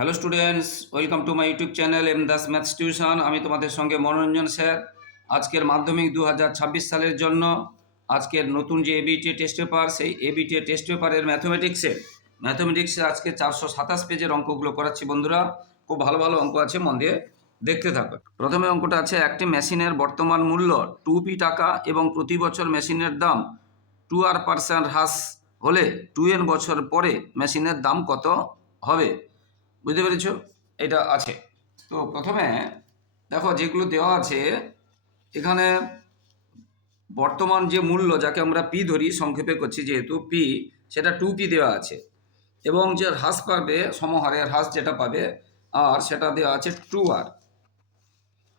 Hello students, welcome to my YouTube channel M Das maths tuition. আমি তোমাদের সঙ্গে মনোরঞ্জন sir. আজকের মাধ্যমিক 2026 সালের জন্য আজকের নতুন যে এবিটি টেস্ট পেপার, সেই এবিটি টেস্ট পেপারের ম্যাথমেটিক্সে আজকে 427 পেজের অঙ্কগুলো করাচ্ছি বন্ধুরা। খুব ভালো ভালো অঙ্ক আছে, মন দিয়ে দেখতে থাকো। প্রথমে অঙ্কটা আছে, একটি মেশিনের বর্তমান মূল্য 2p টাকা এবং প্রতি বছর মেশিনের দাম 2r% হ্রাস হলে 2n বছর পরে মেশিনের দাম কত হবে? বুঝতে পেরেছ? এটা আছে। তো প্রথমে দেখো যেগুলো দেওয়া আছে এখানে, বর্তমান যে মূল্য যাকে আমরা পি ধরি, সংক্ষেপে করছি যেহেতু পি, সেটা 2p দেওয়া আছে এবং যে হ্রাস পাবে, সমহারে হ্রাস যেটা পাবে, আর সেটা দেওয়া আছে 2r,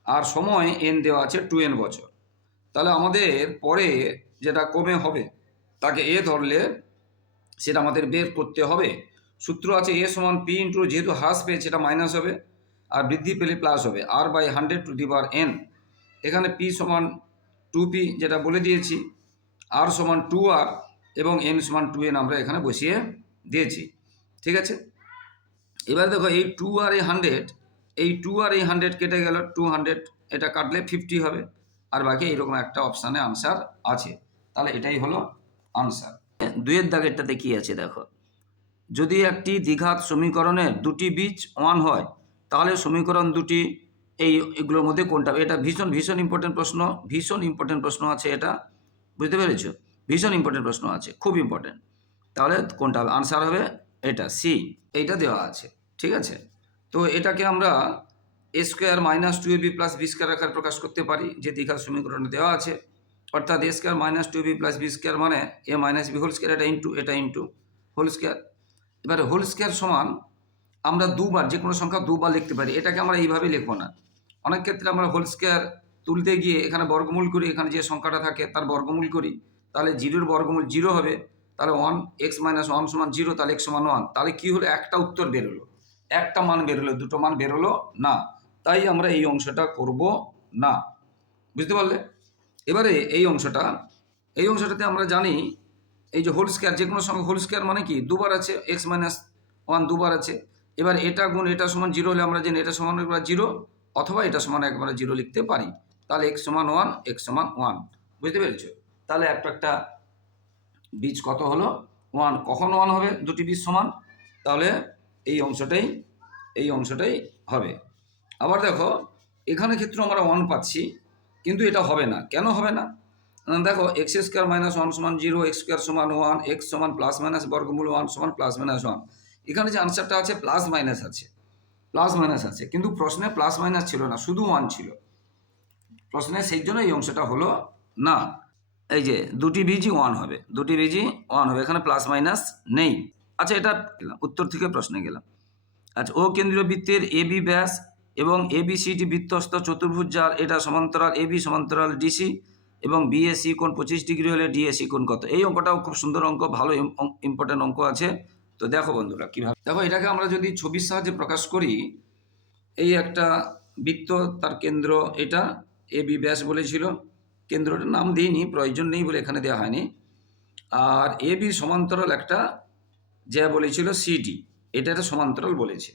আর সময় n দেওয়া আছে 2n বছর। তাহলে আমাদের পরে যেটা কমে হবে তাকে এ ধরলে সেটা আমাদের বের করতে হবে। সূত্র আছে এ সমান পি ইন্টু, যেহেতু হ্রাস পেয়েছে এটা মাইনাস হবে, আর বৃদ্ধি পেলে প্লাস হবে, r/100^n। এখানে পি সমান 2p যেটা বলে দিয়েছি, আর সমান 2r এবং n সমান 2n আমরা এখানে বসিয়ে দিয়েছি। ঠিক আছে, এবার দেখো এই 2r এই 100, এই 2r এই 100 কেটে গেল, 200 এটা কাটলে 50 হবে, আর বাকি এইরকম একটা অপশানে আনসার আছে। তাহলে এটাই হলো আনসার। দুইয়ের দাগেরটাতে কি আছে দেখো, যদি একটি দ্বিঘাত সমীকরণের দুটি বীজ 1 হয় তাহলে সমীকরণ দুটি এগুলোর মধ্যে কোনটা? এটা ভীষণ ইম্পর্টেন্ট প্রশ্ন, আছে এটা। বুঝতে পেরেছ? ভীষণ ইম্পর্টেন্ট প্রশ্ন আছে, খুব ইম্পর্টেন্ট। তাহলে কোনটা হবে? আনসার হবে এটা সি, এইটা দেওয়া আছে। ঠিক আছে, তো এটাকে আমরা a² - 2ab + b² আকারে প্রকাশ করতে পারি, যে দ্বিঘাত সমীকরণে দেওয়া আছে। অর্থাৎ a² - 2ab + b² মানে a - b হোল স্কয়ার, এটা ইন্টু হোল স্কয়ার। এবারে হোল স্কয়ার সমান আমরা দুবার, যে কোনো সংখ্যা দুবার লিখতে পারি। এটাকে আমরা এইভাবে লিখবো না, অনেক ক্ষেত্রে আমরা হোল স্কয়ার তুলতে গিয়ে এখানে বর্গমূল করি, এখানে যে সংখ্যাটা থাকে তার বর্গমূল করি, তাহলে 0-এর বর্গমূল 0 হবে, তাহলে 1x - 1 সমান 0, তাহলে x সমান 1। তাহলে কি হলো? একটা উত্তর বেরোলো, একটা মান বেরোলো, দুটো মান বেরোলো না। তাই আমরা এই অংশটা করব না। বুঝতে পারলে? এবারে এই অংশটাতে আমরা জানি এই যে হোল স্কয়ার, যে কোনো সংখ্যা হোল স্কয়ার মানে কি দুবার আছে, x - 1 দুবার আছে। এবার এটা গুণ এটা সমান 0 হলে আমরা জানি এটা সমান একবার 0, অথবা এটা সমান একবারে 0 লিখতে পারি। তাহলে x সমান 1, x সমান 1। বুঝতে পেরেছ? তাহলে একটা বীজ কত হলো? 1। কখন 1 হবে দুটি বীজ সমান? তাহলে এই অংশটাই হবে। আবার দেখো এখানে ক্ষেত্রে আমরা 1 পাচ্ছি, কিন্তু এটা হবে না। কেন হবে না? দেখো x² - 1 সমান 0, x² সমান 1, x সমান প্লাস মাইনাস বর্গমূল 1 সমান প্লাস মাইনাস 1। এখানে যে আনসারটা আছে প্লাস মাইনাস আছে, কিন্তু প্রশ্নে প্লাস মাইনাস ছিল না, শুধু 1 ছিল প্রশ্নে, সেই জন্য এই অংশটা হলো না। এই যে দুটি বীজই 1 হবে, এখানে প্লাস মাইনাস নেই। আচ্ছা, এটা উত্তর থেকে প্রশ্নে গেলাম। আচ্ছা, ও কেন্দ্রীয় বৃত্তের এবি ব্যাস এবং এবিসিডি বৃত্তস্থ চতুর্ভুজ, যার এটা সমান্তরাল এবি সমান্তরাল ডিসি এবং বিএসি কোণ 25 ডিগ্রি হলে ডিএসি কোণ কত? এই অঙ্কটাও খুব সুন্দর অঙ্ক, ভালো ইম্পর্টেন্ট অঙ্ক আছে। তো দেখো বন্ধুরা কীভাবে, দেখো এটাকে আমরা যদি ছবির সাহায্যে প্রকাশ করি, এই একটা বৃত্ত, তার কেন্দ্র এটা এবি ব্যাস বলেছিল, কেন্দ্রটার নাম দিইনি, প্রয়োজন নেই বলে এখানে দেওয়া হয়নি। আর এবি সমান্তরাল একটা যা বলেছিল সিডি, এটা একটা সমান্তরাল বলেছে,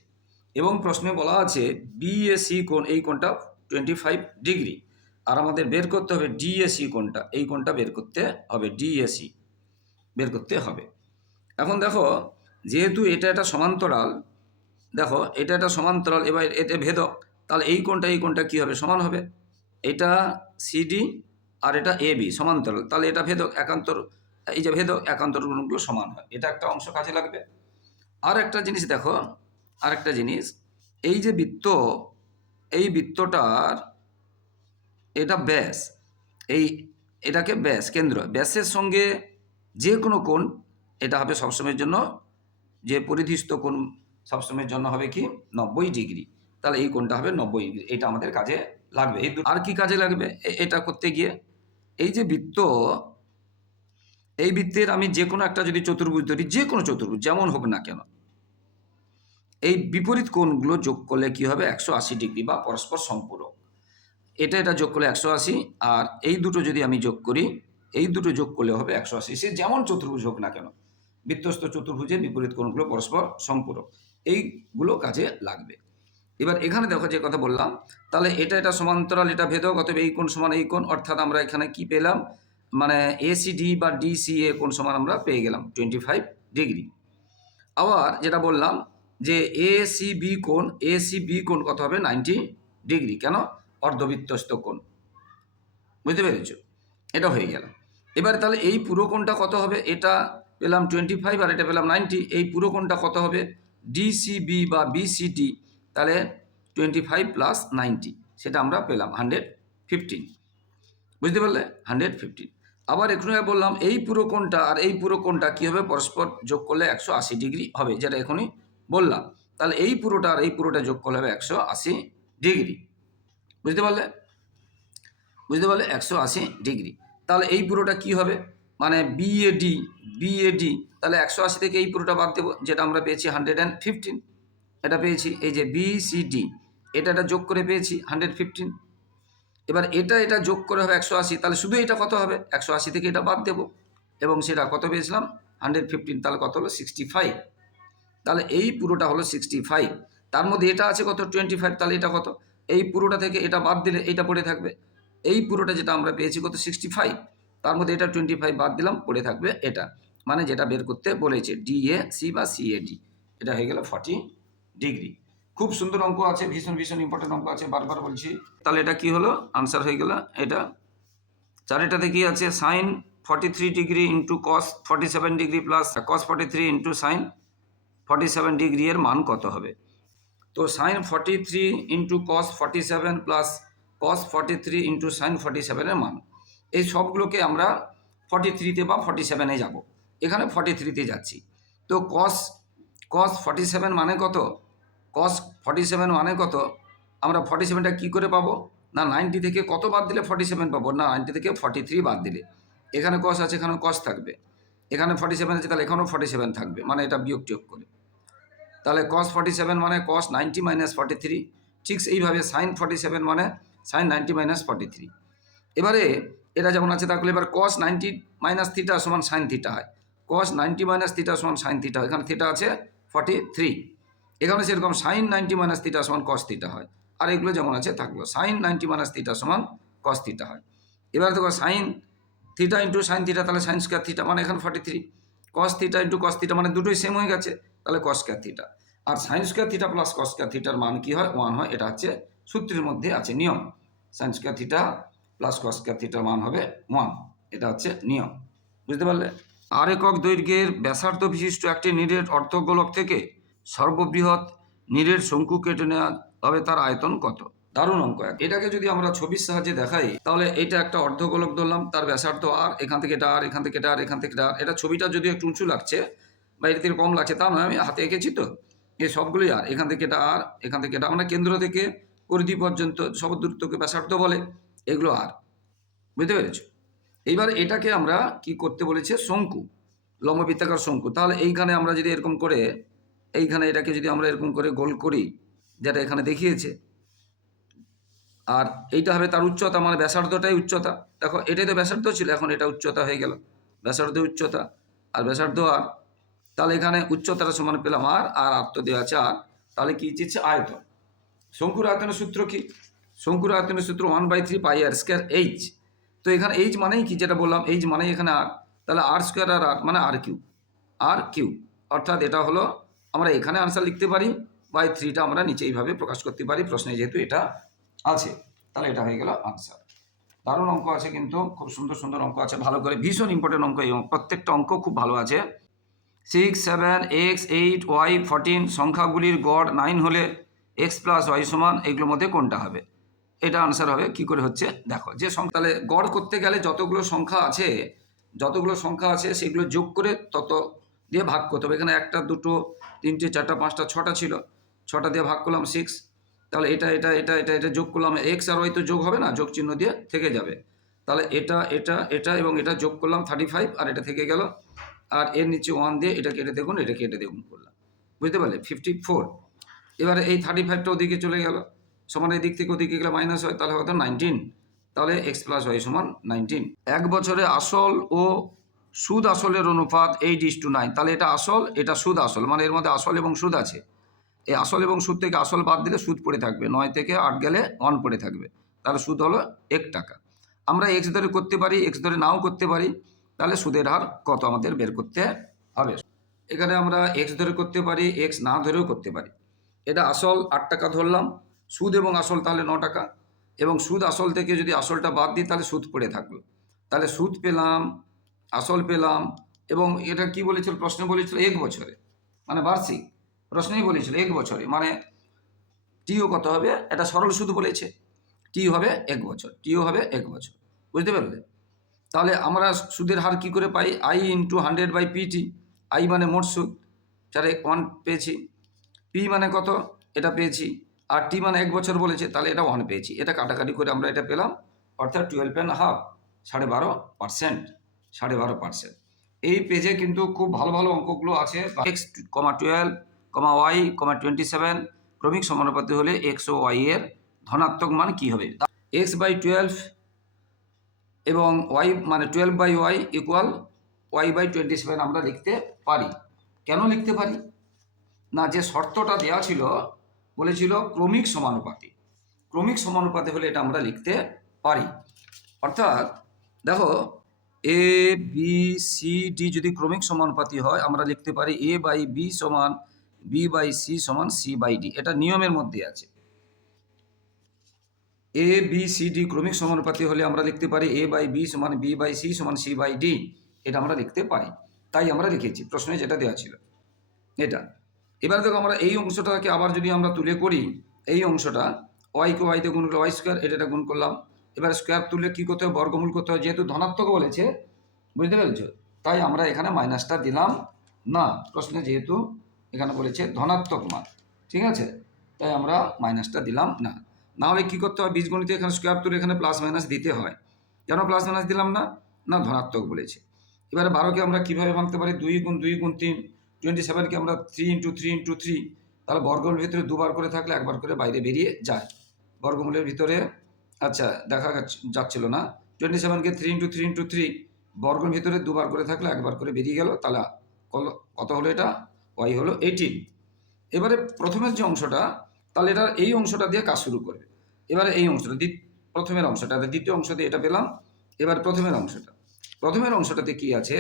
এবং প্রশ্নে বলা আছে বিএসি কোণ, এই কোণটা 25 ডিগ্রি, আর আমাদের বের করতে হবে ডিএসি কোণটা, এই কোণটা বের করতে হবে, ডিএসি বের করতে হবে। এখন দেখো যেহেতু এটা একটা সমান্তরাল, এবার এটা ভেদক, তাহলে এই কোণটা কী হবে? সমান হবে। এটা সিডি আর এটা এবি সমান্তরাল, তাহলে এটা ভেদক, একান্তর, এই যে ভেদক একান্তর গুণগুলো সমান হয়, এটা একটা অংশ কাজে লাগবে। আর একটা জিনিস দেখো, এই যে বৃত্ত, এই বৃত্তটার এটা ব্যাস, এটাকে ব্যাস, কেন্দ্র, ব্যাসের সঙ্গে যে কোনো কোণ এটা হবে সবসময়ের জন্য, যে পরিধিস্থ কোণ সবসময়ের জন্য হবে কি 90 ডিগ্রি। তাহলে এই কোণটা হবে 90 ডিগ্রি, এটা আমাদের কাজে লাগবে। আর কি কাজে লাগবে এটা করতে গিয়ে? এই যে বৃত্ত, এই বৃত্তের আমি যে কোনো একটা যদি চতুর্ভুজ ধরি, যে কোনো চতুর্ভুজ যেমন হোক না কেন, এই বিপরীত কোণগুলো যোগ করলে কি হবে? 180 ডিগ্রি বা পরস্পর সম্পূরক। এটা যোগ করলে 180, আর এই দুটো যদি আমি যোগ করি, এই দুটো যোগ করলে হবে 180। সে যেমন চতুর্ভুজ হোক না কেন, বৃত্তস্থ চতুর্ভুজের বিপরীত কোণগুলো পরস্পর সম্পূরক। এইগুলো কাজে লাগবে। এবার এখানে দেখো যে কথা বললাম, তাহলে এটা সমান্তরাল, এটা ভেদক, অতএব এই কোণ সমান এই কোণ, অর্থাৎ আমরা এখানে কি পেলাম, মানে এসিডি বা ডিসিএ কোণ সমান আমরা পেয়ে গেলাম 25 ডিগ্রি। আবার যেটা বললাম যে এসিবি কোণ কত হবে, 90 ডিগ্রি। কেন? অর্ধবৃত্তস্থ কোণ। বুঝতে পেরেছ? এটা হয়ে গেল। এবারে তাহলে এই পুরো কোণটা কত হবে, এটা পেলাম 25 আর এটা পেলাম 90, এই পুরো কোণটা কত হবে, ডিসিবি বা বিসিডি, তাহলে 25 প্লাস 90, সেটা আমরা পেলাম 115। বুঝতে পারলে? 115। আবার এখানে বললাম এই পুরো কোণটা আর এই পুরো কোণটা কী হবে, পরস্পর যোগ করলে 180 ডিগ্রি হবে, যেটা এখনই বললাম। তাহলে এই পুরোটা আর এই পুরোটা যোগ করলে হবে 180 ডিগ্রি। বুঝতে পারলে? 180 ডিগ্রি। তাহলে এই পুরোটা কি হবে, মানে বিএডি, তাহলে 180 থেকে এই পুরোটা বাদ দেবো, যেটা আমরা পেয়েছি 115, এটা পেয়েছি। এই যে বিসিডি, এটা যোগ করে পেয়েছি 115। এবার এটা যোগ করে হবে 180, তাহলে শুধু এটা কত হবে, 180 থেকে এটা বাদ দেবো, এবং সেটা কত পেয়েছিলাম 115, তাহলে কত হলো 65। তাহলে এই পুরোটা হলো 65, তার মধ্যে এটা আছে কত 25, তাহলে এটা কত, এই পুরোটা থেকে এটা বাদ দিলে এইটা পড়ে থাকবে, এই পুরোটা যেটা আমরা পেয়েছি কত 65, তার মধ্যে এটা 25 বাদ দিলাম, পড়ে থাকবে এটা, মানে যেটা বের করতে বলেছে ডিএসি বা সিএডি, এটা হয়ে গেল 40 ডিগ্রি। খুব সুন্দর অঙ্ক আছে, ভীষণ ইম্পর্টেন্ট অঙ্ক আছে, বারবার বলছি। তাহলে এটা কি হলো, আনসার হয়ে গেল এটা। চারেটাতে কি আছে, sine 43 degree into cos 47 degree plus cos 43 into sine 47 degree এর মান কত হবে। তো sine 43 into cos 47 plus cos 43 into sine 47 এর মান, এই সবগুলোকে আমরা 43তে বা 47-এ যাব, এখানে 43তে যাচ্ছি। তো কস 47 মানে কত, কস 47 মানে কত, আমরা 47টা কী করে পাবো, না 90 থেকে কত বাদ দিলে 47 পাবো, না 90 থেকে 43 বাদ দিলে, এখানে কস আছে এখানেও কস থাকবে, এখানে 47 আছে তাহলে এখানেও 47 থাকবে, মানে এটা বিয়োগ টিয়োগ করে, তাহলে cos 47 মানে cos 90 মাইনাস 43, ঠিক এইভাবে সাইন 47 মানে সাইন 90 মাইনাস 43। এবারে এটা যেমন আছে তাহলে এবার cos 90 মাইনাস থিটা সমান সাইন থিটা হয়, cos 90 মাইনাস থিটা সমান সাইন থিটা হয়, এখানে থিটা আছে 43, এখানে সেরকম সাইন 90 মাইনাস থিটা সমান cos থিটা হয়, আর এগুলো যেমন আছে থাকলো, সাইন 90 মাইনাস থিটা সমান cos থিটা হয়। এবার দেখো sine theta into sine theta, তাহলে সাইন স্কোয়ার থিটা মানে এখানে 43, cos theta into cos theta মানে দুটোই সেম হয়ে গেছে, তাহলে cos স্কোয়ার থিটা, আর sine square theta plus cos square থিটার মান কি হয়, 1 হয়, এটা হচ্ছে সূত্রের মধ্যে আছে নিয়ম, sign square theta plus cos square থিটার মান হবে 1, এটা হচ্ছে নিয়ম। বুঝতে পারলে? আর একক দৈর্ঘ্যের ব্যাসার্ধ বিশিষ্ট একটি নিরেট অর্ধগোলক থেকে সর্ববৃহৎ নিরেট শঙ্কু কেটে নেওয়া হবে, তার আয়তন কত। দারুণ অঙ্ক। এটাকে যদি আমরা ছবির সাহায্যে দেখাই, তাহলে এটা একটা অর্ধগোলক ধরলাম, তার ব্যাসার্ধ আর, এখান থেকে এটা আর, এখান থেকে এটা আর, এখান থেকে এটা আর, এটা ছবিটা যদি একটু উঁচু লাগছে বা এর থেকে কম লাগছে তা নয়, আমি হাতে এঁকেছি তো, এই সবগুলোই আর, এখান থেকে এটা আর, এখান থেকে এটা, আমরা কেন্দ্র থেকে পরিধি পর্যন্ত সব দূরত্বকে ব্যাসার্ধ বলে, এগুলো আর। বুঝতে পেরেছ? এইবার এটাকে আমরা কি করতে বলেছে, শঙ্কু, লম্ববৃত্তাকার শঙ্কু। তাহলে এইখানে আমরা যদি এরকম করে, এইখানে এটাকে যদি আমরা এরকম করে গোল করি, যেটা এখানে দেখিয়েছে, আর এইটা হবে তার উচ্চতা, মানে ব্যাসার্ধটাই উচ্চতা, দেখো এটাই তো ব্যাসার্ধ ছিল, এখন এটা উচ্চতা হয়ে গেল, ব্যাসার্ধ উচ্চতা আর ব্যাসার্ধ আর, তাহলে এখানে উচ্চতাটা সমান পেলাম আর, আর তো দেওয়া আছে আর, তাহলে কি দিচ্ছে আয়তন। শঙ্কুর আয়তনের সূত্র কি, শঙ্কুর আয়তনের সূত্র 1/3 পাই আর স্কোয়ার এইচ। তো এখানে এইচ মানেই কি, যেটা বললাম এইচ মানেই এখানে আর, তাহলে আর স্কোয়ার আর আর মানে আর কিউ, অর্থাৎ এটা হলো, আমরা এখানে আনসার লিখতে পারি, বাই 3টা আমরা নিচে এইভাবে প্রকাশ করতে পারি, প্রশ্নে যেহেতু এটা আছে, তাহলে এটা হয়ে গেল আনসার। দারুণ অঙ্ক আছে, কিন্তু খুব সুন্দর অঙ্ক আছে, ভালো করে, ভীষণ ইম্পর্টেন্ট অঙ্ক, এই প্রত্যেকটা অঙ্ক খুব ভালো আছে। 6, 7, x, 8, y, 14 সংখ্যাগুলির গড় 9 হলে x প্লাস ওয়াই সমান এগুলোর মধ্যে কোনটা হবে, এটা আনসার হবে। কি করে হচ্ছে দেখো, যে সংখ্যা, তাহলে গড় করতে গেলে যতগুলো সংখ্যা আছে সেগুলো যোগ করে তত দিয়ে ভাগ করতে হবে। এখানে 1, 2, 3, 4, 5, 6টা ছিল, 6টা দিয়ে ভাগ করলাম 6, তাহলে এটা যোগ করলাম, এক্স আর ওয়াই তো যোগ হবে না, যোগ চিহ্ন দিয়ে থেকে যাবে, তাহলে এটা এবং এটা যোগ করলাম 35, আর এটা থেকে গেল, আর এর নিচে 1 দিয়ে এটা কেটে দেখুন করলাম, বুঝতে পারলে 54। এবারে এই 35টা ওদিকে চলে গেল, সমান এই দিক থেকে ওদিকে গেলে মাইনাস হয়, তাহলে হয়তো 19, তাহলে এক্স প্লাস ওয়াই সমান 19। এক বছরে আসল ও সুদ আসলের অনুপাত 8:9, তাহলে এটা আসল, এটা সুদ আসল, মানে এর মধ্যে আসল এবং সুদ আছে, এই আসল এবং সুদ থেকে আসল বাদ দিলে সুদ পড়ে থাকবে, 9 থেকে 8 গেলে 1 পড়ে থাকবে, তাহলে সুদ হলো 1 টাকা। আমরা এক্স ধরে করতে পারি, এক্স ধরে নাও করতে পারি, তাহলে সুদের হার কত আমাদের বের করতে হবে। এখানে আমরা এক্স ধরে করতে পারি, এক্স না ধরেও করতে পারি। এটা আসল 8 টাকা ধরলাম, সুদ এবং আসল তাহলে 9 টাকা, এবং সুদ আসল থেকে যদি আসলটা বাদ দিই তাহলে সুদ পড়ে থাকলো, তাহলে সুদ পেলাম, আসল পেলাম, এবং এটা কি বলেছিল প্রশ্নে বলেছিল 1 বছরে, মানে বার্ষিক প্রশ্নেই বলেছিল 1 বছরে, মানে টিও কত হবে, এটা সরল সুদ বলেছে, টি হবে 1 বছর, টিও হবে 1 বছর, বুঝতে পারলে? তাহলে আমরা সুদের হার কি করে পাই, আই ইন্টু 100/পিটি, আই মানে মোট সুদ, 1 পেয়েছি, পি মানে কত এটা পেয়েছি, আর টি মানে 1 বছর বলেছে, তাহলে এটা 1 পেয়েছি, এটা কাটাকাটি করে আমরা এটা পেলাম, অর্থাৎ 12.5, 12.5%, 12.5%। এই পেজে কিন্তু খুব ভালো ভালো অঙ্কগুলো আছে। এক্স, 12, ওয়াই, 27 ক্রমিক সমানুপাতি হলে এক্স ও ওয়াই এর ধনাত্মক মান কি হবে। x/12 এবং ওয়াই মানে 12/y ইকুয়াল y/27 আমরা লিখতে পারি। কেন লিখতে পারি না, যে শর্তটা দেওয়া ছিল, বলেছিল ক্রমিক সমানুপাতি, ক্রমিক সমানুপাতি হলে এটা আমরা লিখতে পারি। অর্থাৎ দেখো এ বি সি ডি যদি ক্রমিক সমানুপাতি হয় আমরা লিখতে পারি a/b সমান b/c সমান c/d, এটা নিয়মের মধ্যে আছে। এ বি সি ডি ক্রমিক সমানুপাতি হলে আমরা লিখতে পারি a/b সমান b/c সমান c/d, এটা আমরা লিখতে পারি, তাই আমরা লিখেছি প্রশ্নে যেটা দেওয়া ছিল এটা। এবার দেখো আমরা এই অংশটাকে আবার যদি আমরা তুলে করি, এই অংশটা ওয়াইকে ওয়াইতে গুণ করলে ওয়াই স্কোয়ার, এটা গুণ করলাম, এবার স্কোয়ার তুলে কী করতে হয়, বর্গমূল করতে হয়, যেহেতু ধনাত্মক বলেছে, বুঝতে পেরেছ, তাই আমরা এখানে মাইনাসটা দিলাম না, প্রশ্নে যেহেতু এখানে বলেছে ধনাত্মক মান, ঠিক আছে, তাই আমরা মাইনাসটা দিলাম না। না হলে কী করতে হয়, বীজগণিতে এখানে স্কোয়ার তুলে এখানে প্লাস মাইনাস দিতে হয়, কেন প্লাস মাইনাস দিলাম না, না ধনাত্মক বলেছে। এবারে 12কে আমরা কীভাবে ভাঙতে পারি, 2 গুণ 2 গুণ 3, 27কে আমরা 3 ইন্টু 3 ইন্টু 3, তাহলে বর্গমূলের ভিতরে দুবার করে থাকলে একবার করে বাইরে বেরিয়ে যায়, বর্গমূলের ভিতরে আচ্ছা দেখা যাচ্ছিল না, 27কে 3 ইন্টু 3 ইন্টু 3 বর্গের ভিতরে দুবার করে থাকলে একবার করে বেরিয়ে গেল, তাহলে কত হলো, এটা ওয়াই হলো 18। এবারে প্রথমের যে অংশটা, তাহলে এটা এই অংশটা দিয়ে কাজ শুরু করবে। এবারে এই অংশটা প্রথমের অংশটা, দ্বিতীয় অংশ দিয়ে এটা পেলাম। এবার প্রথমের অংশটাতে কি আছে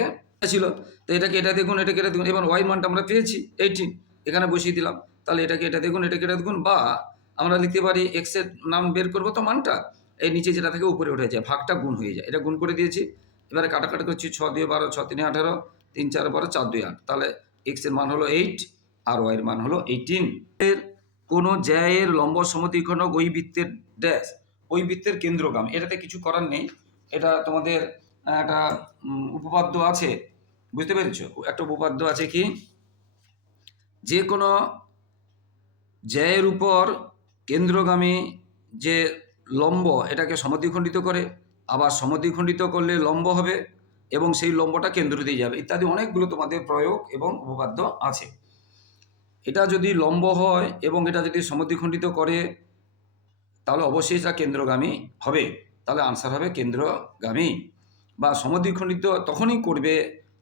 ছিল, তো এটাকে এটা দেখুন, এটাকে এটা দেখুন, এবার ওয়াই মানটা আমরা পেয়েছি 18, এখানে বসিয়ে দিলাম, তাহলে এটাকে এটা দেখুন, এটাকে এটা দেখুন, বা আমরা লিখতে পারি এক্সের নাম বের করবো তো মানটা, এই নিচে যেটা থেকে উপরে উঠে যায়, ভাগটা গুণ হয়ে যায়, এটা গুণ করে দিয়েছি। এবারে কাটাকাটি করছি, 6 2 12, 6 3 18, 3 4 12, 4 2 8, তাহলে এক্সের মান হলো 8 আর ওয়াইয়ের মান হলো 18। এর কোনো জ্যায়ের লম্ব সমদ্বিখণ্ডক ওই বৃত্তের ড্যাশ, ওই বৃত্তের কেন্দ্রগামী, এটাতে কিছু করার নেই, এটা তোমাদের একটা উপপাদ্য আছে, বুঝতে পেরেছ, একটা উপপাদ্য আছে কি, যে কোনো জ্যায়ের উপর কেন্দ্রগামী যে লম্ব এটাকে সমদ্বিখণ্ডিত করে, আবার সমদ্বিখণ্ডিত করলে লম্ব হবে এবং সেই লম্বটা কেন্দ্র দিয়ে যাবে, ইত্যাদি অনেকগুলো তোমাদের প্রয়োগ এবং উপপাদ্য আছে। এটা যদি লম্ব হয় এবং এটা যদি সমদ্বিখণ্ডিত করে তাহলে অবশ্যই এটা কেন্দ্রগামী হবে, তাহলে আনসার হবে কেন্দ্রগামী, বা সমদ্বিখণ্ডিত তখনই করবে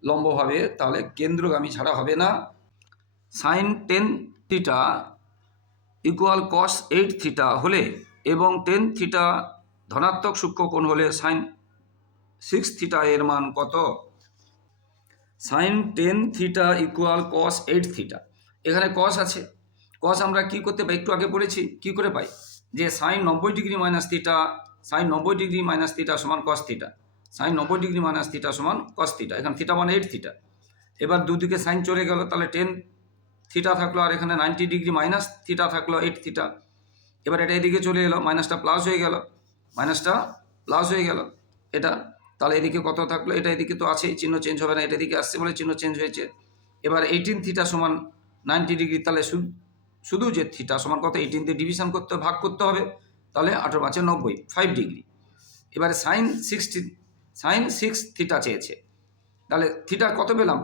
লম্বভাবে, তাহলে কেন্দ্রগামী ছাড়া হবে না। Sine 10 theta equal cos 8 theta হলে এবং 10 থিটা ধনাত্মক সূক্ষ্মকোণ হলে সাইন 6 থিটা এর মান কত। Sine 10 theta equal cos 8 theta, এখানে কস আছে, কস আমরা কি করতে পাই, একটু আগে পড়েছি কি করে পাই, যে sine 90 degree minus theta, sine 90 degree minus theta সমান cos theta, sine 90 degree minus theta সমান কস থিটা, এখানে থিটা মানে 8 থিটা। এবার দুদিকে সাইন চলে গেল, তাহলে 10 থিটা থাকলো, আর এখানে 90 ডিগ্রি মাইনাস থিটা থাকলো 8 থিটা। এবার এটা এদিকে চলে এলো, মাইনাসটা প্লাস হয়ে গেল, এটা, তাহলে এদিকে কত থাকলো, এটা এদিকে তো আছেই, চিহ্ন চেঞ্জ হবে না, এটা এদিকে আসছে বলে চিহ্ন চেঞ্জ হয়েছে। এবার 18 থিটা সমান 90 ডিগ্রি, তাহলে শুধু যে থিটা সমান কত, 18 দিয়ে ডিভিশন করতে ভাগ করতে হবে, তাহলে 18 5 90, 5 ডিগ্রি। এবারে সাইন 6 থিটা চেয়েছে, তাহলে থিটা কত পেলাম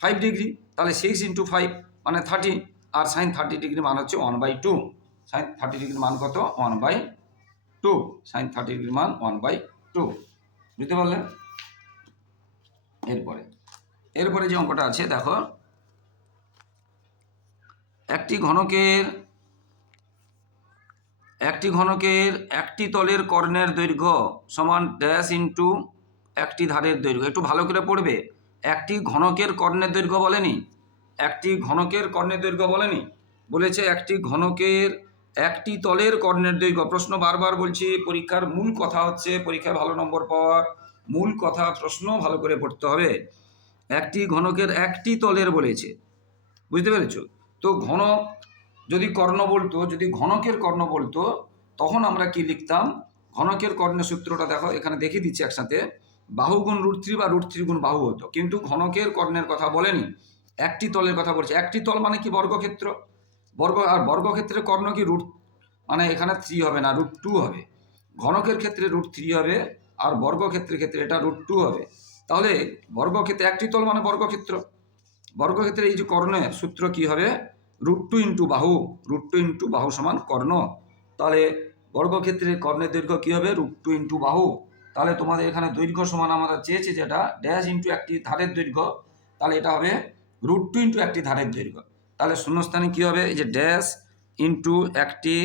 5 ডিগ্রি, তাহলে 6 ইন্টু 5 মানে 30, আর সাইন 30 ডিগ্রি মান হচ্ছে 1/2, সাইন 30 ডিগ্রির মান কত 1/2, সাইন 30 ডিগ্রির মান 1/2, বুঝতে পারলেন। এরপরে যে অঙ্কটা আছে দেখো, একটি ঘনকের একটি তলের কর্ণের দৈর্ঘ্য সমান ড্যাশ ইন্টু একটি ধারের দৈর্ঘ্য। একটু ভালো করে পড়বে। একটি ঘনকের কর্ণের দৈর্ঘ্য বলেনি, একটি ঘনকের কর্ণের দৈর্ঘ্য বলেনি, বলেছে একটি ঘনকের একটি তলের কর্ণের দৈর্ঘ্য। প্রশ্ন বারবার বলছি, পরীক্ষার মূল কথা হচ্ছে, পরীক্ষায় ভালো নম্বর পাওয়ার মূল কথা, প্রশ্ন ভালো করে পড়তে হবে। একটি ঘনকের একটি তলের বলেছে, বুঝতে পেরেছ? তো ঘনক যদি কর্ণ বলতো, যদি ঘনকের কর্ণ বলতো, তখন আমরা কি লিখতাম? ঘনকের কর্ণের সূত্রটা দেখো, এখানে দেখিয়ে দিচ্ছি একসাথে। বাহু গুণ √3 বা √3 গুণ বাহু হতো, কিন্তু ঘনকের কর্ণের কথা বলেনি, একটি তলের কথা বলছে। একটি তল মানে কি? বর্গক্ষেত্র। আর বর্গক্ষেত্রের কর্ণ কি মানে এখানে 3 হবে না, √2 হবে। ঘনকের ক্ষেত্রে √3 হবে, আর বর্গক্ষেত্রের ক্ষেত্রে এটা √2 হবে। তাহলে বর্গক্ষেত্রে একটি তল মানে বর্গক্ষেত্র। বর্গক্ষেত্রে এই যে কর্ণের সূত্র কি হবে? √2 ইন্টু বাহু, √2 ইন্টু বাহু সমান কর্ণ। তাহলে বর্গক্ষেত্রের কর্ণের দৈর্ঘ্য কি হবে? √2 ইন্টু বাহু। তাহলে তোমাদের এখানে দৈর্ঘ্য সমান আমরা চেয়েছে যেটা ড্যাশ ইন্টু একটি ধারের দৈর্ঘ্য, তাহলে এটা হবে √2 ইন্টু একটি ধারের দৈর্ঘ্য। তাহলে শূন্যস্থানে কি হবে? এই যে ড্যাশ ইন্টু একটি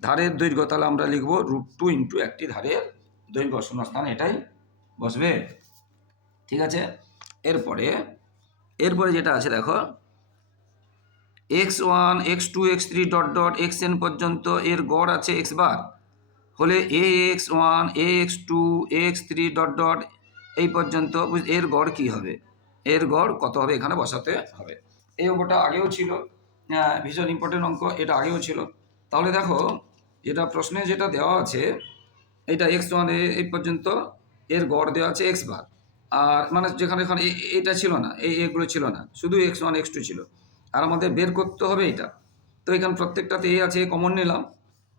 ধারের দৈর্ঘ্য, তাহলে আমরা লিখব √2 ইন্টু একটি ধারের দৈর্ঘ্য, শূন্যস্থানে এটাই বসবে। ঠিক আছে? এরপরে যেটা আছে দেখো, x1 x2 x3 dot dot xn পর্যন্ত এর গড় আছে x বার, হলে ax1 ax2 ax3 dot dot এই পর্যন্ত এর গড় কি হবে? এর গড় কত হবে এখানে বসাতে হবে। এই অঙ্কটা আগেও ছিল, ভীষণ ইম্পর্টেন্ট অঙ্ক, এটা আগেও ছিল। তাহলে দেখো, যেটা প্রশ্নে যেটা দেওয়া আছে, এটা x1 এই পর্যন্ত এর গড় দেওয়া আছে x বার, আর মানে যেখানে এখানে এটা ছিল না, এগুলো ছিল না, শুধু x1 x2 ছিল, আর আমাদের বের করতে হবে এটা। তো এখানে প্রত্যেকটাতে এ আছে, কমন নিলাম,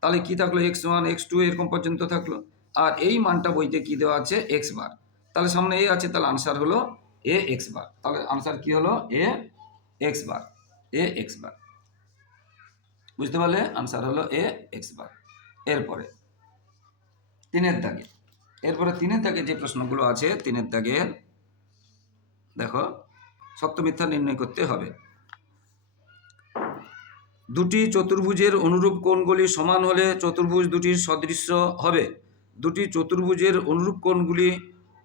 তাহলে কি থাকলো? x1 x2 এরকম পর্যন্ত থাকলো, আর এই মানটা বইতে কি দেওয়া আছে? x বার। তাহলে সামনে এ আছে, তাহলে আনসার হলো এ x বার। তাহলে আনসার কি হলো? এ x বার, এ x বার। বুঝতে পারলে? আনসার হলো এ x বার। এরপরে 3-এর দাগে, এরপরে 3-এর দাগে যে প্রশ্নগুলো আছে, 3-এর দাগে দেখো, সত্য মিথ্যা নির্ণয় করতে হবে। দুটি চতুর্ভুজের অনুরূপ কোণগুলি সমান হলে চতুর্ভুজ দুটির সদৃশ্য হবে। দুটি চতুর্ভুজের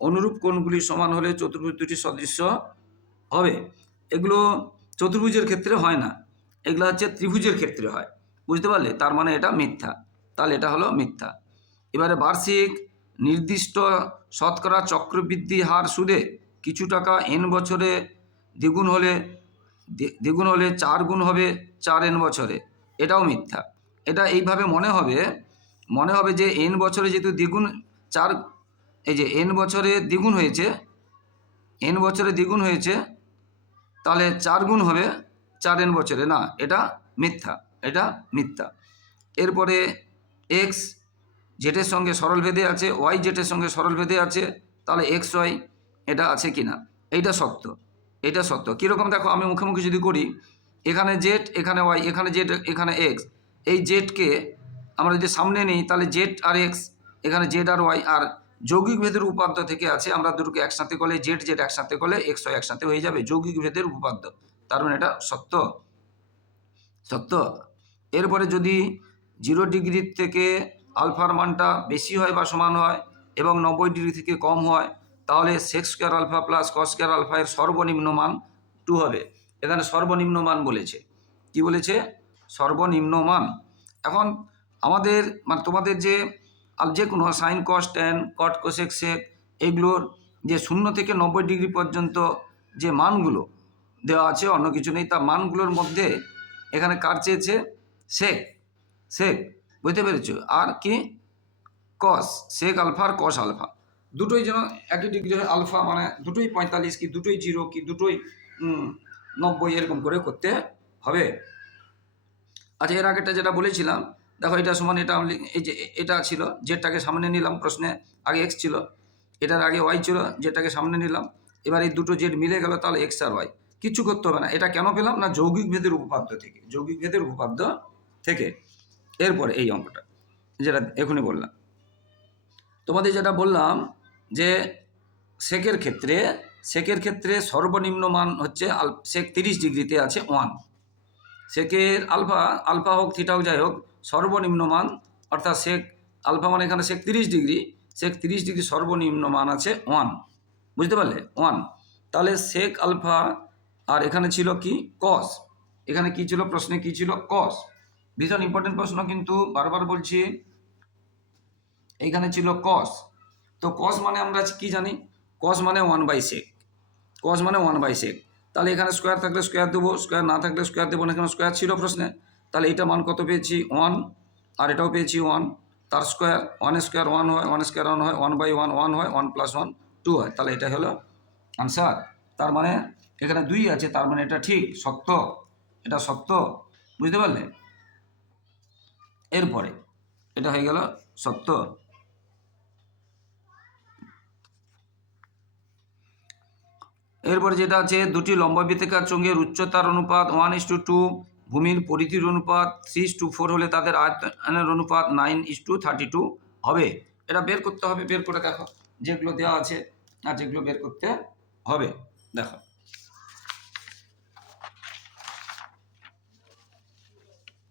অনুরূপ কোণগুলি সমান হলে চতুর্ভুজ দুটির সদৃশ্য হবে। এগুলো চতুর্ভুজের ক্ষেত্রে হয় না, এগুলো হচ্ছে ত্রিভুজের ক্ষেত্রে হয়। বুঝতে পারলে? তার মানে এটা মিথ্যা, তাহলে এটা হলো মিথ্যা। এবারে বার্ষিক নির্দিষ্ট শতকরা চক্রবৃদ্ধি হার সুদে কিছু টাকা n বছরে দ্বিগুণ হলে 4 গুণ হবে 4n বছরে, এটাও মিথ্যা। এটা এইভাবে মনে হবে যে n বছরে যেহেতু দ্বিগুণ 4, এই যে n বছরে দ্বিগুণ হয়েছে, তাহলে 4 গুণ হবে 4n বছরে, না, এটা মিথ্যা। এরপরে x জেটের সঙ্গে সরল ভেদে আছে, y জেটের সঙ্গে সরল ভেদে আছে, তাহলে xy এটা আছে কিনা? এইটা সত্য। কীরকম দেখো, আমি মুখে যদি করি, এখানে জেড, এখানে ওয়াই, এখানে জেড, এখানে এক্স, এই জেডকে আমরা যদি সামনে নিই, তাহলে জেড আর এক্স, এখানে জেড আর ওয়াই, আর যৌগিক ভেদের উপাদ্য থেকে আছে, আমরা দুটোকে একসাথে করলে জেড একসাথে করলে এক্স ওয়াই একসাথে হয়ে যাবে, যৌগিক ভেদের উপাদ্য। তার মানে এটা সত্য। এরপরে যদি 0 ডিগ্রি থেকে আলফার মানটা বেশি হয় বা সমান হয় এবং 90 ডিগ্রি থেকে কম হয়, তাহলে sec square alpha plus cos square alpha এর সর্বনিম্ন মান 2 হবে। এখানে সর্বনিম্ন মান বলেছে, কি বলেছে? সর্বনিম্ন মান। এখন আমাদের মানে তোমাদের যে কোনো sine cos tan cot cosec sec, এগুলোর যে 0 থেকে 90 ডিগ্রি পর্যন্ত যে মানগুলো দেওয়া আছে, অন্য কিছু নেই, তার মানগুলোর মধ্যে এখানে কার চেয়েছে? সেক, বুঝতে পেরেছো? আর কি? কস, সেক আলফা আর কস আলফা, দুটোই যেন একই ডিগ্রি হয়। আলফা মানে দুটোই 45 কি দুটোই 0 কি দুটোই 90, এরকম করে করতে হবে। আচ্ছা, এর আগেরটা যেটা বলেছিলাম, দেখো এটা সমান এটা, এই যে এটা ছিল, জেডটাকে সামনে নিলাম, প্রশ্নে আগে এক্স ছিল, এটার আগে ওয়াই ছিল, যেটাকে সামনে নিলাম, এবার এই দুটো জেড মিলে গেল, তাহলে এক্স আর ওয়াই। কিচ্ছু করতে হবে না। এটা কেন পেলাম? না, যৌগিক ভেদের উপপাদ্য থেকে। এরপরে এই অঙ্কটা যেটা এখনই বললাম, তোমাদের যেটা বললাম যে সেকের ক্ষেত্রে সর্বনিম্ন মান হচ্ছে সেক 30 ডিগ্রিতে আছে 1, সেকের আলফা, আলফা হোক থিটা হোক যাই হোক, সর্বনিম্ন মান অর্থাৎ সেক আলফা মানে এখানে সেক 30 ডিগ্রি, সেক 30 ডিগ্রি সর্বনিম্ন মান আছে 1, বুঝতে পারলে 1। তাহলে সেক আলফা আর এখানে ছিল কি কস, এখানে কি ছিল প্রশ্নে কি ছিল কস, ভীষণ ইম্পর্টেন্ট প্রশ্ন কিন্তু বারবার বলছি, এইখানে ছিল কস। তো কস মানে আমরা কি জানি, কস মানে 1/sec, কস মানে 1/sec। তাহলে এখানে স্কোয়ার থাকলে স্কোয়ার দেবো, স্কোয়ার না থাকলে স্কোয়ার দেবো না, এখানে স্কোয়ার ছিল প্রশ্নে। তাহলে এটা মান কত পেয়েছি 1, আর এটাও পেয়েছি 1, তার স্কোয়ার 1 স্কোয়ার 1 হয়, 1 স্কোয়ার 1 হয়, 1/1 1 হয়, 1 + 1 2 হয়। তাহলে এটা হলো আনসার। তার মানে এখানে 2 আছে, তার মানে এটা ঠিক সত্য, এটা সত্য, বুঝতে পারলে। এরপরে এটা হয়ে গেল সত্য। এরপরে যেটা আছে, দুটি লম্ববৃত্তাকার চোঙের উচ্চতার অনুপাত 1:2, ভূমির পরিধির অনুপাত 3:4 হলে তাদের আয়তনের অনুপাত 9:32 হবে। এটা বের করতে হবে, বের করে দেখো যেগুলো দেওয়া আছে আর যেগুলো বের করতে হবে। দেখো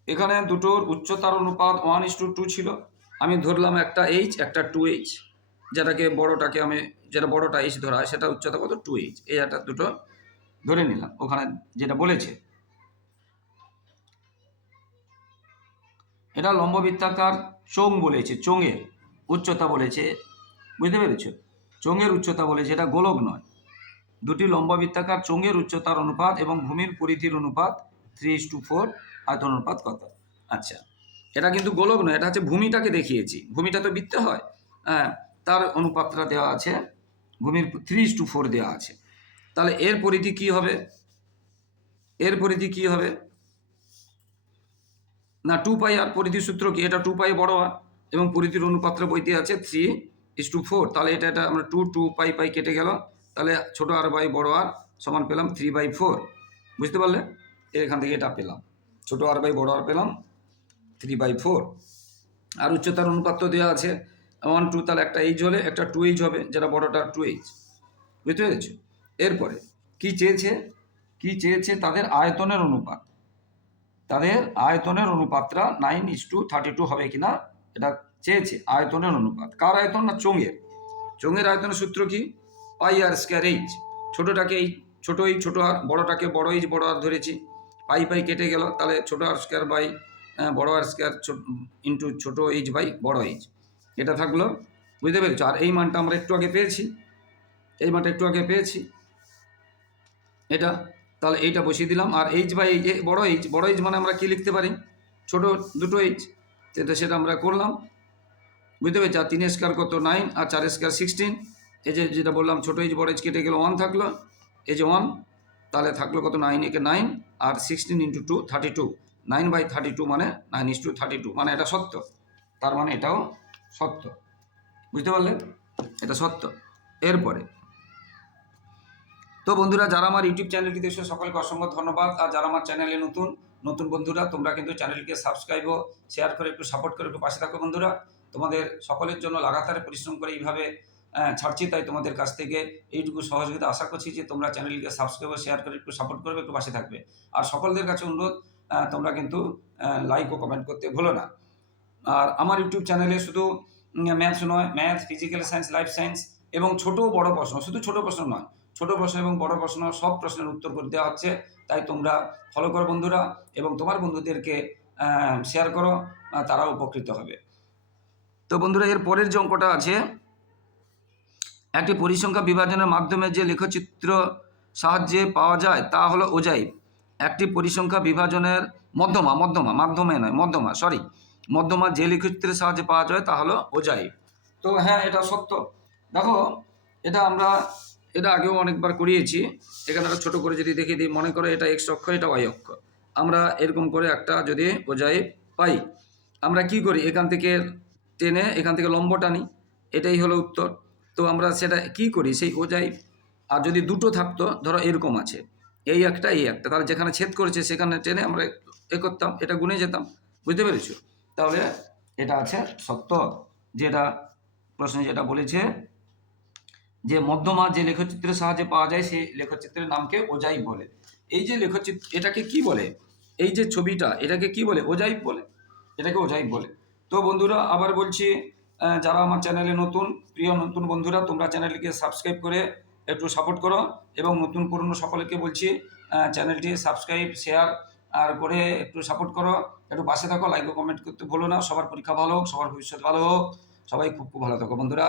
এখানে দুটোর উচ্চতার অনুপাত 1:2 ছিল, আমি ধরলাম একটা এইচ একটা 2h, যেটাকে বড়টাকে আমি, যেটা বড়টা এইচ ধরা হয় সেটা উচ্চতা কত 2h, এই একটা দুটো ধরে নিলাম ওখানে যেটা বলেছে। এটা লম্ববৃত্তাকার চোঙ বলেছে, চোঙের উচ্চতা বলেছে, বুঝতে পেরেছ, চোঙের উচ্চতা বলেছে, এটা গোলক নয়। দুটি লম্ববৃত্তাকার চোঙের উচ্চতার অনুপাত এবং ভূমির পরিধির অনুপাত 3:4, আয়তন অনুপাত কত। আচ্ছা, এটা কিন্তু গোলক নয়, এটা হচ্ছে ভূমিটাকে দেখিয়েছি, ভূমিটা তো বৃত্ত হয়, হ্যাঁ, তার অনুপাতটা দেওয়া আছে, ভূমির 3:4 দেওয়া আছে। তাহলে এর পরিধি কি হবে, এর পরিধি কি হবে না 2π, আর পরিধির সূত্র কি, এটা 2π বড় আর, এবং পরিধির অনুপাত্র বইতে আছে 3:4। তাহলে এটা আমরা 2π কেটে গেল, তাহলে ছোট আর বাই বড় আর সমান পেলাম 3/4, বুঝতে পারলে। এখান থেকে এটা পেলাম, ছোট আর বাই বড় আর পেলাম 3/4। আর উচ্চতার অনুপাত্র দেওয়া আছে 1 2, তাহলে একটা এইচ হলে একটা 2h হবে, যেটা বড়টা 2h, বুঝতে পেরেছ। এরপরে কি চেয়েছে, কি চেয়েছে তাদের আয়তনের অনুপাত, তাদের আয়তনের অনুপাতটা 9:32 হবে কিনা এটা চেয়েছে। আয়তনের অনুপাত কার আয়তন না চোঙের, চোঙের আয়তনের সূত্র কি πr²h, ছোটটাকে এই ছোট এই ছোট আর, বড়টাকে বড় এইচ বড় আর ধরেছি, পাই কেটে গেল, তাহলে ছোট আর স্কোয়ার বাই বড় আর স্কোয়ার ইন্টু ছোট এইচ বাই বড় এইচ, এটা থাকলো, বুঝতে পেরেছো। আর এই মানটা আমরা একটু আগে পেয়েছি, এই মানটা একটু আগে পেয়েছি এটা, তাহলে এইটা বসিয়ে দিলাম। আর এইচ বাই বড় এইচ, বড় এইচ মানে আমরা কি লিখতে পারি ছোট দুটো এইচ, সেটা আমরা করলাম, বুঝতে পেরেছি। আর 3 স্কোয়ার কত 9, আর 4 স্কোয়ার 16, এই যে যেটা বললাম ছোটো এইচ বড় এইচ কেটে গেল 1 থাকলো, এই যে 1, তাহলে থাকলো কত 9 একে 9, আর 16 × 2 32, 9/32 মানে 9:32, মানে এটা সত্য, তার মানে এটাও সত্য, বুঝতে পারলে, এটা সত্য। এরপরে তো বন্ধুরা, যারা আমার ইউটিউব চ্যানেলটি দেখছো সকলকে অসংখ্য ধন্যবাদ। আর যারা আমার চ্যানেলে নতুন নতুন বন্ধুরা, তোমরা কিন্তু চ্যানেলকে সাবস্ক্রাইব ও শেয়ার করে একটু সাপোর্ট করে একটু পাশে থাকো বন্ধুরা। তোমাদের সকলের জন্য লাগাতার পরিশ্রম করে এইভাবে ছাড়ছি, তাই তোমাদের কাছ থেকে এইটুকু সহযোগিতা আশা করছি যে তোমরা চ্যানেলকে সাবস্ক্রাইব ও শেয়ার করে একটু সাপোর্ট করবে, একটু পাশে থাকবে। আর সকলদের কাছে অনুরোধ, তোমরা কিন্তু লাইক ও কমেন্ট করতে ভুলো না। আর আমার ইউটিউব চ্যানেলে শুধু ম্যাথস নয়, math, physical science, life science এবং ছোট বড় প্রশ্ন, শুধু ছোট প্রশ্ন নয়, ছোট প্রশ্ন এবং বড় প্রশ্ন সব প্রশ্নের উত্তর করে দেওয়া হচ্ছে। তাই তোমরা ফলো করো বন্ধুরা, এবং তোমার বন্ধুদেরকে শেয়ার করো, তারাও উপকৃত হবে। তো বন্ধুরা, এর পরের যে অঙ্কটা আছে, একটি পরিসংখ্যা বিভাজনের মাধ্যমে যে লেখচিত্র সাহায্যে পাওয়া যায় তা হলো ওজাইভ। একটি পরিসংখ্যা বিভাজনের মধ্যমা যে লেখচিত্রের সাহায্যে পাওয়া যায় তা হলো ওজাইভ। তো হ্যাঁ, এটা সত্য। দেখো এটা আমরা এটা আগেও অনেকবার করিয়েছি, এখানে একটা ছোটো করে যদি দেখিয়ে দিই, মনে করো এটা এক্স অক্ষ, এটা ওয়াই অক্ষ, আমরা এরকম করে একটা যদি ওজাইভ পাই, আমরা কি করি, এখান থেকে টেনে এখান থেকে লম্ব টানি, এটাই হলো উত্তর। তো আমরা সেটা কি করি, সেই ওজাইভ, আর যদি দুটো থাকতো, ধরো এরকম আছে, এই একটা এই একটা, তাহলে যেখানে ছেদ করেছে সেখানে টেনে আমরা করতাম, এটা গুনে যেতাম, বুঝতে পেরেছো। তাহলে এটা আছে সত্য, যেটা প্রশ্নে যেটা বলেছে যে মধ্যমা যে লেখচিত্রের সাহায্যে পাওয়া যায় সেই লেখচিত্রের নামকে ওজাইভ বলে। এই যে লেখচিত্র, এটাকে কি বলে, এই যে ছবিটা এটাকে কি বলে? ওজাইভ বলে। এটাকে ওজাইভ বলে। তো বন্ধুরা আবার বলছি, যারা আমার চ্যানেলে নতুন, প্রিয় নতুন বন্ধুরা তোমরা চ্যানেলটিকে সাবস্ক্রাইব করে একটু সাপোর্ট করো এবং নতুন পুরনো সকলকে বলছি চ্যানেলটি সাবস্ক্রাইব, শেয়ার আর করে একটু সাপোর্ট করো। একটু পাশে থাকো, লাইক ও কমেন্ট করতে ভুলো না। সবার পরীক্ষা ভালো হোক, সবার ভবিষ্যৎ ভালো হোক। সবাই খুব ভালো থাকো বন্ধুরা।